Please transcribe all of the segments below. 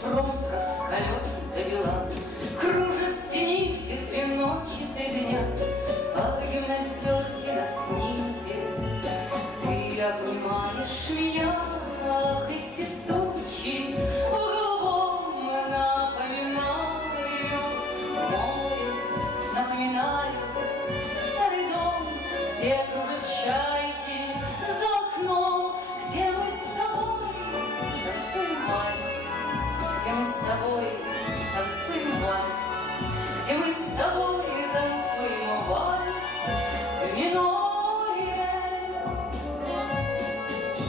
фронт раскален до бела, кружит синий в ветве ночи ты дня, а в гимнастерке на снимке ты обнимаешь меня. Ах, эти тучи в голубом напоминаю море, напоминаю старый дом, где кружат чайки за окном, где мы с тобой танцуем вальс, где мы с тобой танцуем вальс, где мы с тобой танцуем вальс в миноре.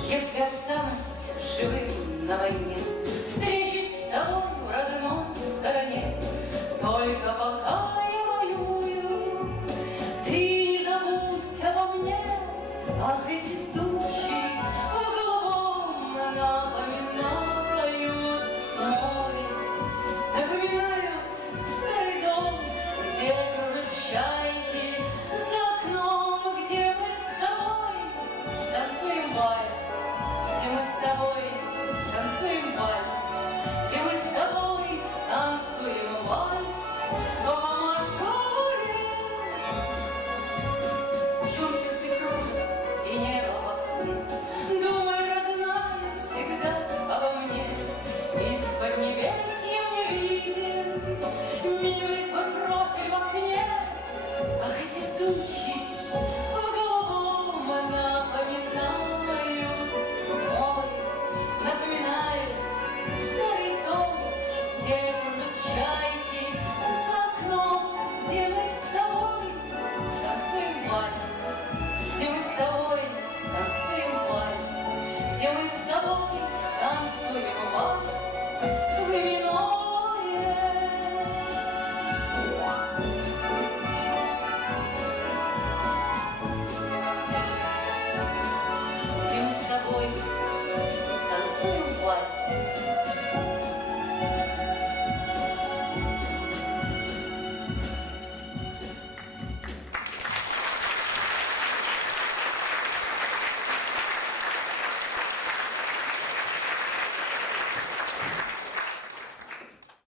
Если останусь живым на войне, встречусь с тобой